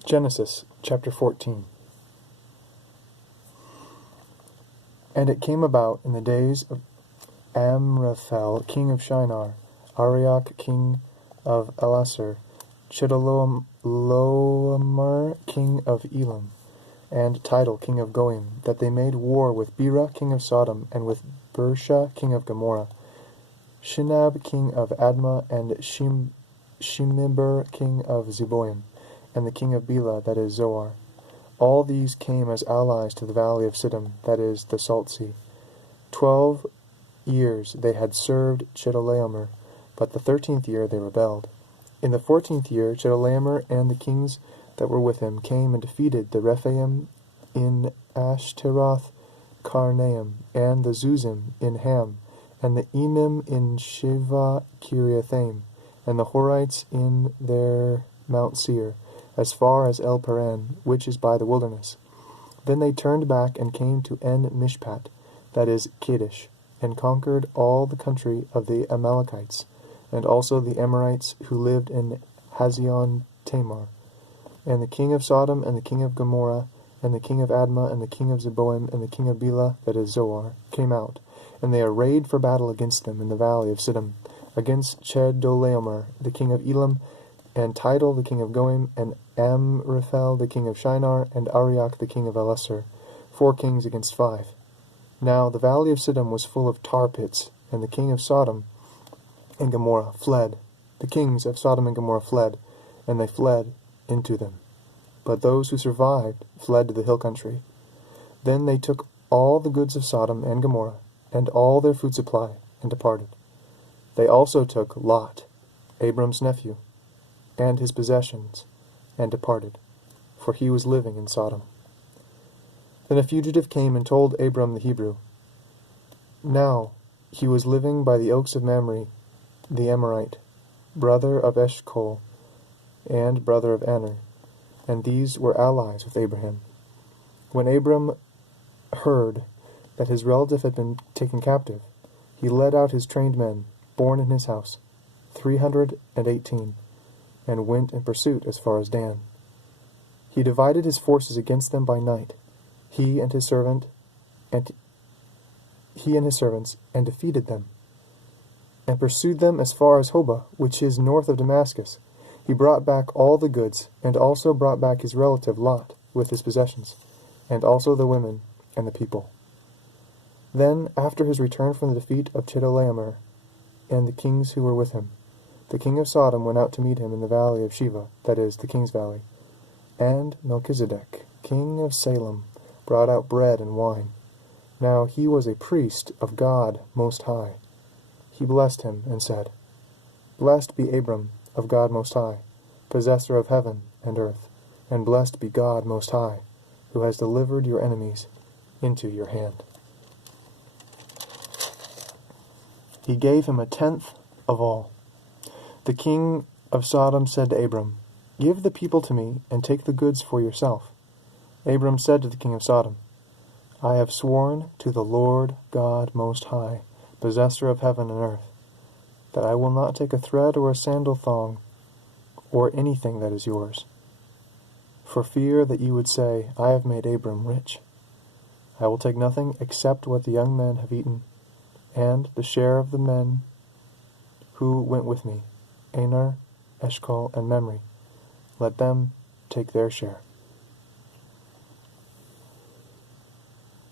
Genesis chapter 14. And it came about in the days of Amraphel king of Shinar, Arioch king of Elasar, Chedorlaomer king of Elam, and Tidal king of Goim, that they made war with Bera king of Sodom, and with Bersha king of Gomorrah, Shinab king of Admah, and Shemiber king of Zeboim, and the king of Bela, that is Zoar. All these came as allies to the valley of Siddim, that is the Salt Sea. 12 years they had served Chedorlaomer, but the 13th year they rebelled. In the 14th year Chedorlaomer and the kings that were with him came and defeated the Rephaim in Ashteroth Karnaim, and the Zuzim in Ham, and the Emim in Shiva Kiriathaim, and the Horites in their Mount Seir, as far as El Paran, which is by the wilderness. Then they turned back and came to En Mishpat, that is Kadesh, and conquered all the country of the Amalekites, and also the Amorites who lived in Hazion Tamar. And the king of Sodom, and the king of Gomorrah, and the king of Admah, and the king of Zeboim, and the king of Bela, that is Zoar, came out, and they arrayed for battle against them in the valley of Siddim, against Chedorlaomer, the king of Elam, and Tidal the king of Goim, and Amraphel the king of Shinar, and Arioch the king of Elasar, 4 kings against 5. Now the valley of Siddim was full of tar pits, and the king of Sodom and Gomorrah fled. The kings of Sodom and Gomorrah fled, and they fled into them. But those who survived fled to the hill country. Then they took all the goods of Sodom and Gomorrah, and all their food supply, and departed. They also took Lot, Abram's nephew, and his possessions, and departed, for he was living in Sodom. Then a fugitive came and told Abram the Hebrew. Now he was living by the oaks of Mamre, the Amorite, brother of Eshcol, and brother of Aner, and these were allies with Abraham. When Abram heard that his relative had been taken captive, he led out his trained men, born in his house, 318, and went in pursuit as far as Dan. He divided his forces against them by night, he and his servants, and defeated them, and pursued them as far as Hobah, which is north of Damascus. He brought back all the goods, and also brought back his relative Lot with his possessions, and also the women and the people. Then, after his return from the defeat of Chedorlaomer and the kings who were with him, the king of Sodom went out to meet him in the valley of Shiva, that is, the king's valley. And Melchizedek, king of Salem, brought out bread and wine. Now he was a priest of God Most High. He blessed him and said, Blessed be Abram of God Most High, possessor of heaven and earth, and blessed be God Most High, who has delivered your enemies into your hand. He gave him 1/10 of all. The king of Sodom said to Abram, Give the people to me, and take the goods for yourself. Abram said to the king of Sodom, I have sworn to the Lord God Most High, possessor of heaven and earth, that I will not take a thread or a sandal thong, or anything that is yours, for fear that you would say, I have made Abram rich. I will take nothing except what the young men have eaten, and the share of the men who went with me, Aner, Eshcol, and Mamre. Let them take their share.